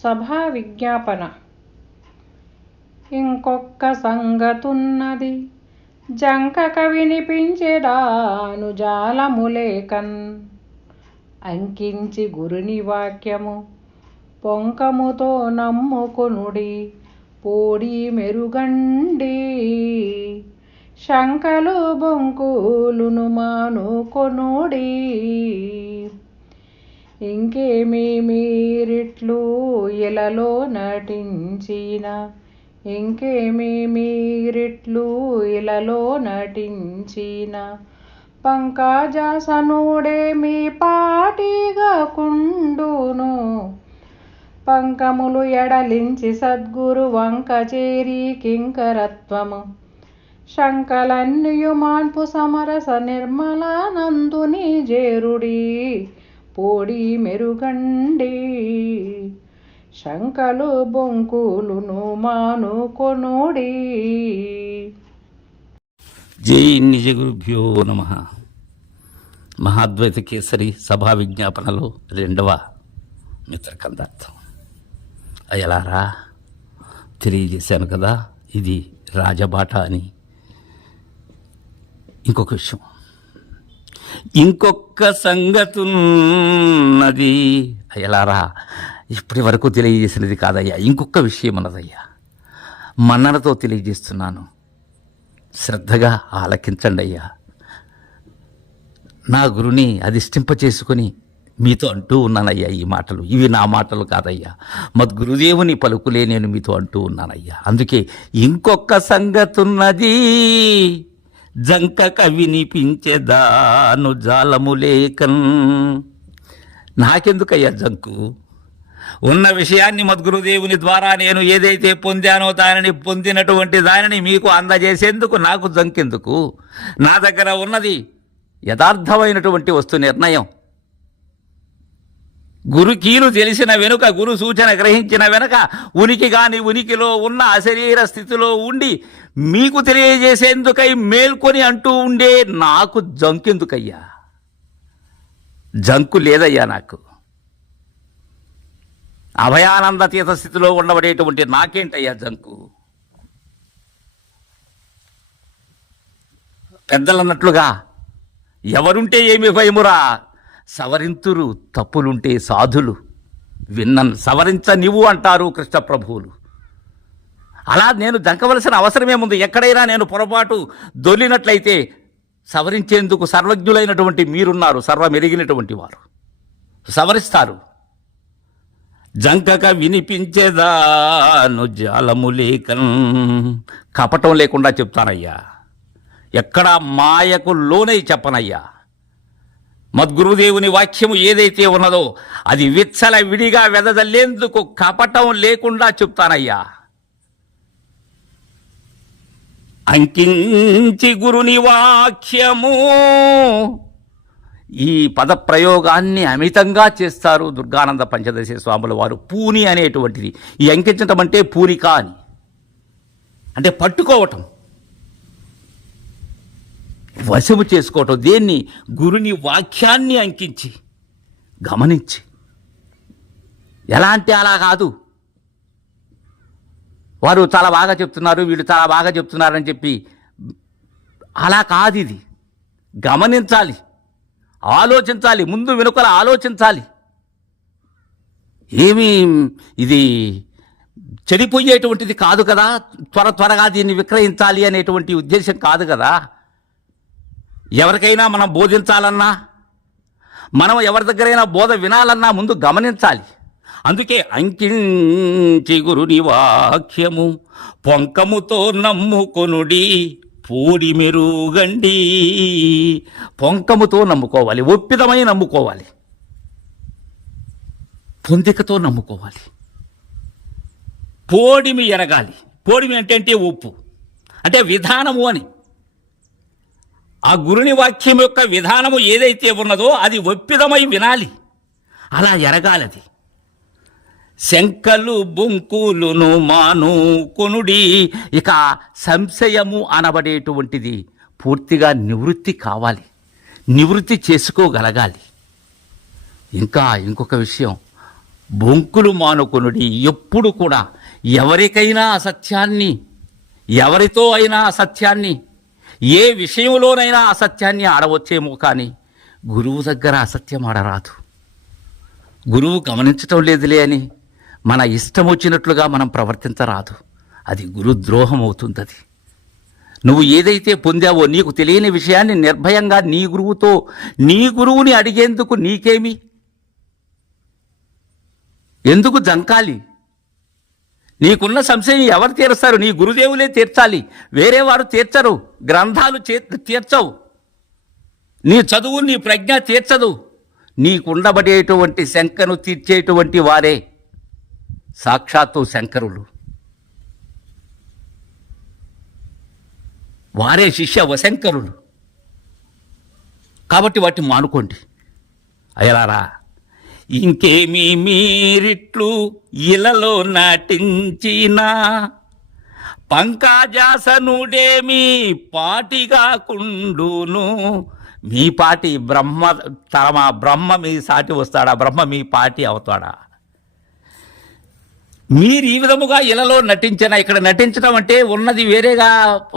సభా విజ్ఞాపన. ఇంకొక్క సంగతున్నది జంకక వినిపించెదాను జాలములేకన్. అంకించి గురుని వాక్యము పొంకముతో నమ్ముకొనుడి పోడి మెరుగండి. శంకలు బొంకులును మానుకొనుడి. ఇంకేమీ మీరిట్లు ఇలలో నటించిన ఇంకేమీ మీరిట్లు ఇలలో నటించిన పంకజాసనుడే మీ పాటిగా కుండును. పంకములు ఎడలించి సద్గురు వంక చేరి కింకరత్వము శంకలన్యు మాన్పు సమరస నిర్మలానందుని జేరుడి పోడి మెరుగండి. శంకలు బొంకులును మానుకొనుడి. జై నిజ గురుభ్యో నమః. మహాద్వైత కేసరి సభా విజ్ఞాపనలో 2వ మిత్రకందార్థం. అయ్యలారా, తెలియజేశాను కదా ఇది రాజబాట అని. ఇంకొక విషయం, ఇంకొక సంగతున్నది. అయ్యలారా, ఇప్పటి వరకు తెలియజేసినది కాదయ్యా, ఇంకొక విషయం ఉన్నదయ్యా. మన్ననతో తెలియజేస్తున్నాను, శ్రద్ధగా ఆలకించండి అయ్యా. నా గురుని అధిష్ఠింపచేసుకొని మీతో అంటూ ఉన్నానయ్యా. ఈ మాటలు ఇవి నా మాటలు కాదయ్యా, మద్గురుదేవుని పలుకులే నేను మీతో అంటూ ఉన్నానయ్యా. అందుకే ఇంకొక సంగతున్నది జంకక వినిపించెదాను జాలములేకన్. నాకెందుకయ్యా జంకు? ఉన్న విషయాన్ని మద్గురుదేవుని ద్వారా నేను ఏదైతే పొందానో దానిని పొందినటువంటి దానిని మీకు అందజేసేందుకు నాకు జంకెందుకు? నా దగ్గర ఉన్నది యథార్థమైనటువంటి వస్తు నిర్ణయం. గురుకీలు తెలిసిన వెనుక, గురు సూచన గ్రహించిన వెనుక ఉనికి గాని ఉనికిలో ఉన్న అశరీర స్థితిలో ఉండి మీకు తెలియజేసేందుకై మేల్కొని అంటూ ఉండే నాకు జంకెందుకయ్యా? జంకు లేదయ్యా నాకు. అభయానందతీత స్థితిలో ఉండబడేటువంటి నాకేంటయ్యా జంకు? పెద్దలన్నట్లుగా ఎవరుంటే ఏమి భయమురా, సవరింతురు తప్పులుంటే సాధులు విన్నన్ సవరించ నీవు అంటారు కృష్ణ ప్రభువులు. అలా నేను జంకవలసిన అవసరమేముంది? ఎక్కడైనా నేను పొరపాటు దొల్లినట్లయితే సవరించేందుకు సర్వజ్ఞులైనటువంటి మీరున్నారు, సర్వమెరిగినటువంటి వారు సవరిస్తారు. జంకక వినిపించేదాను జాలములేకన్. కపటం లేకుండా చెప్తానయ్యా, ఎక్కడా మాయకు లోనై చెప్పనయ్యా. మద్గురుదేవుని వాక్యము ఏదైతే ఉన్నదో అది విచ్చల విడిగా వెదజల్లేందుకు కపటం లేకుండా చెప్తానయ్యా. అంకించి గురుని వాక్యము, ఈ పద ప్రయోగాన్ని అమితంగా చేస్తారు దుర్గానంద పంచదశి స్వాముల వారు. పూని అనేటువంటిది, ఈ అంకించటం అంటే పూనిక అని, అంటే పట్టుకోవటం, వశము చేసుకోవటం. దేన్ని? గురుని వాక్యాన్ని అంకించి గమనించి. ఎలా అంటే అలా కాదు, వారు చాలా బాగా చెప్తున్నారు, వీళ్ళు చాలా బాగా చెప్తున్నారని చెప్పి అలా కాదు. ఇది గమనించాలి, ఆలోచించాలి, ముందు వెనుకల ఆలోచించాలి. ఏమీ ఇది చెడిపోయేటువంటిది కాదు కదా, త్వరగా దీన్ని విక్రయించాలి అనేటువంటి ఉద్దేశం కాదు కదా. ఎవరికైనా మనం బోధించాలన్నా, మనం ఎవరి దగ్గరైనా బోధ వినాలన్నా ముందు గమనించాలి. అందుకే అంకించి గురుని వాక్యము పొంకముతో నమ్ముకొనుడి పూడి మెరుగండి. పొంకముతో నమ్ముకోవాలి, ఒప్పిదమై నమ్ముకోవాలి, పొందికతో నమ్ముకోవాలి. పోడిమి ఎరగాలి. పోడిమి అంటే ఉప్పు, అంటే విధానము అని. ఆ గురుని వాక్యం యొక్క విధానము ఏదైతే ఉన్నదో అది ఒప్పిదమై వినాలి, అలా ఎరగాలది. శంకలు బొంకులును మానుకొనుడి. ఇక సంశయము అనబడేటువంటిది పూర్తిగా నివృత్తి కావాలి, నివృత్తి చేసుకోగలగాలి. ఇంకొక విషయం, బొంకులు మానుకొనుడి. ఎప్పుడు కూడా ఎవరికైనా అసత్యాన్ని, ఎవరితో అయినా అసత్యాన్ని, ఏ విషయంలోనైనా అసత్యాన్ని ఆడవచ్చేమో కానీ గురువు దగ్గర అసత్యం ఆడరాదు. గురువు గమనించటం లేదులే అని మన ఇష్టం వచ్చినట్లుగా మనం ప్రవర్తించరాదు. అది గురుద్రోహం అవుతుంది. అది నువ్వు ఏదైతే పొందావో నీకు తెలియని విషయాన్ని నిర్భయంగా నీ గురువుని అడిగేందుకు నీకేమి, ఎందుకు జంకాలి? నీకున్న సంశయం ఎవరు తీరుస్తారు? నీ గురుదేవులే తీర్చాలి, వేరే వారు తీర్చరు. గ్రంథాలు తీర్చవు, నీ చదువు నీ ప్రజ్ఞ తీర్చదు. నీకుండబడేటువంటి శంకను తీర్చేటువంటి వారే సాక్షాత్తు శంకరులు. వారే శిష్య వశంకరులు. కాబట్టి వాటిని మానుకోండి. అయ్యలారా, ఇంకేమీ మీరిట్లు ఇలలో నాటించిన పంకజాసనుడేమి పాటిగా కుండును. మీ పాటి బ్రహ్మ మీ సాటి వస్తాడా? బ్రహ్మ మీ పాటి అవుతాడా? మీరు ఈ విధముగా ఇలలో నటించిన, ఇక్కడ నటించడం అంటే ఉన్నది వేరేగా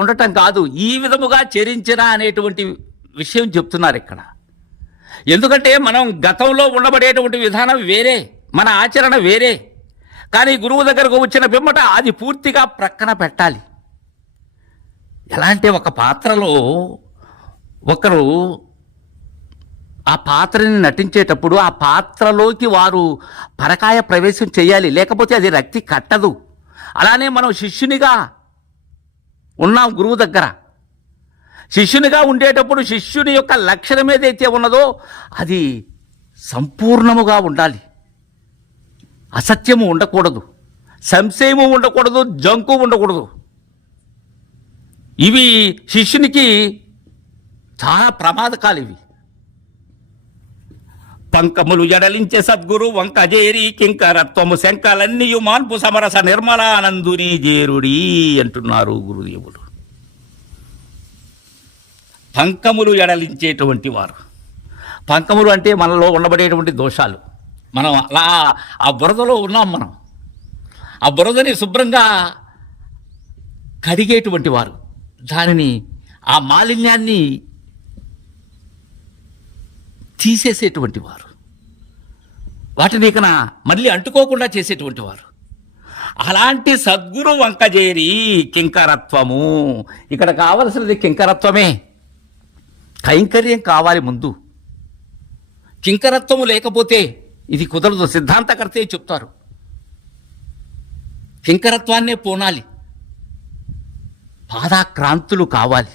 ఉండటం కాదు, ఈ విధముగా చరించిన అనేటువంటి విషయం చెప్తున్నారు ఇక్కడ. ఎందుకంటే మనం గతంలో ఉండబడేటువంటి విధానం వేరే, మన ఆచరణ వేరే. కానీ గురువు దగ్గరకు వచ్చిన పిమ్మట అది పూర్తిగా ప్రక్కన పెట్టాలి. ఎలా అంటే ఒక పాత్రలో ఒకరు ఆ పాత్రని నటించేటప్పుడు ఆ పాత్రలోకి వారు పరకాయ ప్రవేశం చేయాలి, లేకపోతే అది రక్తి కట్టదు. అలానే మనం శిష్యునిగా ఉన్నాం గురువు దగ్గర. శిష్యునిగా ఉండేటప్పుడు శిష్యుని యొక్క లక్షణం ఏదైతే ఉన్నదో అది సంపూర్ణముగా ఉండాలి. అసత్యము ఉండకూడదు, సంశయము ఉండకూడదు, జంకు ఉండకూడదు. ఇవి శిష్యునికి చాలా ప్రమాదకాలు. ఇవి పంకములు జడలించే సద్గురు వంకజేరి కింకరత్వము శంకలన్నీయు మాన్పు సమరస నిర్మలానందుని జేరుడి అంటున్నారు గురుదేవులు. పంకములు ఎడలించేటువంటి వారు. పంకములు అంటే మనలో ఉండబడేటువంటి దోషాలు. మనం అలా ఆ బురదలో ఉన్నాం. మనం ఆ బురదని శుభ్రంగా కడిగేటువంటి వారు, దానిని ఆ మాలిన్యాన్ని తీసేసేటువంటి వారు, వాటిని ఇక మళ్ళీ అంటుకోకుండా చేసేటువంటి వారు. అలాంటి సద్గురు వంకజేరి కింకరత్వము. ఇక్కడ కావలసినది కింకరత్వమే. కైంకర్యం కావాలి ముందు. కింకరత్వము లేకపోతే ఇది కుదరదు. సిద్ధాంతకర్తే చెప్తారు, కింకరత్వాన్నే పోనాలి. పాదాక్రాంతులు కావాలి,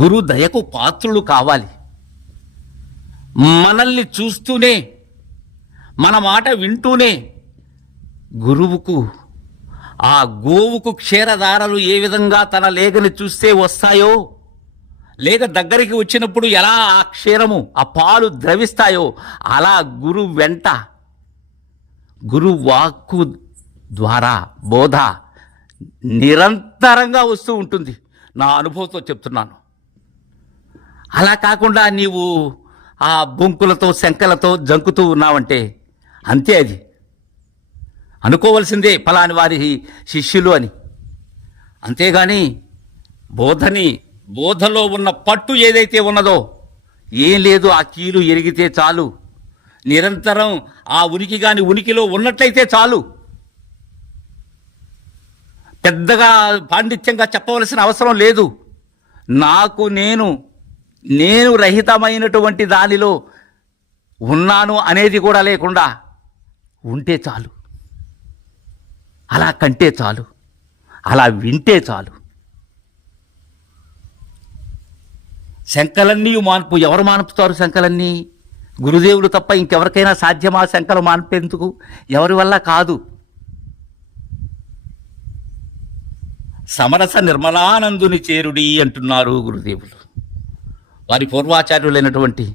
గురు దయకు పాత్రులు కావాలి. మనల్ని చూస్తూనే, మన మాట వింటూనే గురువుకు, ఆ గోవుకు క్షీరధారలు ఏ విధంగా తన లేగని చూస్తే వస్తాయో, లేక దగ్గరికి వచ్చినప్పుడు ఎలా ఆ క్షీరము, ఆ పాలు ద్రవిస్తాయో, అలా గురు వెంట, గురు వాక్కు ద్వారా బోధ నిరంతరంగా వస్తూ ఉంటుంది. నా అనుభవంతో చెప్తున్నాను. అలా కాకుండా నీవు ఆ బొంకులతో శంకలతో జంకుతూ ఉన్నావంటే అంతే. అది అనుకోవలసిందే ఫలాని వారి శిష్యులు అని. అంతేగాని బోధలో ఉన్న పట్టు ఏదైతే ఉన్నదో ఏం లేదు, ఆ కీలు ఎరిగితే చాలు, నిరంతరం ఆ ఉనికి కాని ఉనికిలో ఉన్నట్లయితే చాలు. పెద్దగా పాండిత్యంగా చెప్పవలసిన అవసరం లేదు. నాకు నేను రహితమైనటువంటి దానిలో ఉన్నాను అనేది కూడా లేకుండా ఉంటే చాలు, అలా కంటే చాలు, అలా వింటే చాలు. శంకలన్నీ మాన్పు. ఎవరు మాన్పుతారు శంకలన్నీ? గురుదేవుడు తప్ప ఇంకెవరికైనా సాధ్యమా శంకలు మాన్పేందుకు? ఎవరి వల్ల కాదు. సమరస నిర్మలానందుని చేరుడి అంటున్నారు గురుదేవులు. వారి పూర్వాచార్యులైనటువంటి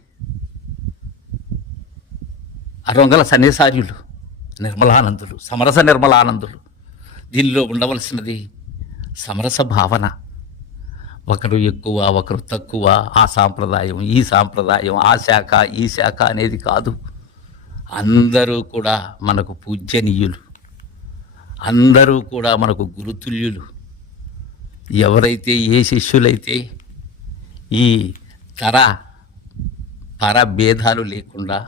అరొంగల సన్నిసార్యులు నిర్మలానందులు, సమరస నిర్మలానందులు. దీనిలో ఉండవలసినది సమరస భావన. ఒకరు ఎక్కువ, ఒకరు తక్కువ, ఆ సాంప్రదాయం, ఈ సాంప్రదాయం, ఆ శాఖ, ఈ శాఖ అనేది కాదు. అందరూ కూడా మనకు పూజ్యనీయులు, అందరూ కూడా మనకు గురుతుల్యులు. ఎవరైతే ఏ శిష్యులైతే ఈ పరభేదాలు లేకుండా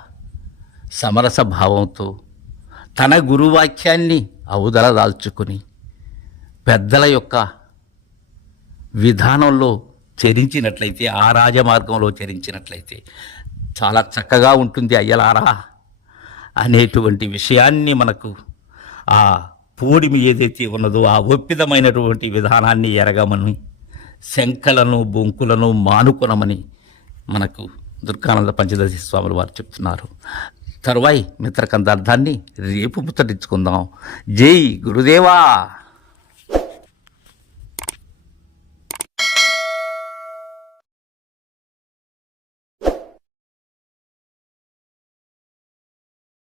సమరస భావంతో తన గురువాక్యాన్ని అవుదల దాల్చుకుని పెద్దల యొక్క విధానంలో చరించినట్లయితే, ఆ రాజమార్గంలో చరించినట్లయితే చాలా చక్కగా ఉంటుంది అయ్యలారా అనేటువంటి విషయాన్ని మనకు ఆ పూడిమి ఏదైతే ఉన్నదో ఆ ఒప్పిదమైనటువంటి విధానాన్ని ఎరగమని, శంకలను బొంకులను మానుకొనమని మనకు దుర్గానంద పంచదశి స్వాములు వారు చెప్తున్నారు. తరువాయి మిత్రకందార్థాన్ని రేపు ముచ్చటించుకుందాం. జై గురుదేవా.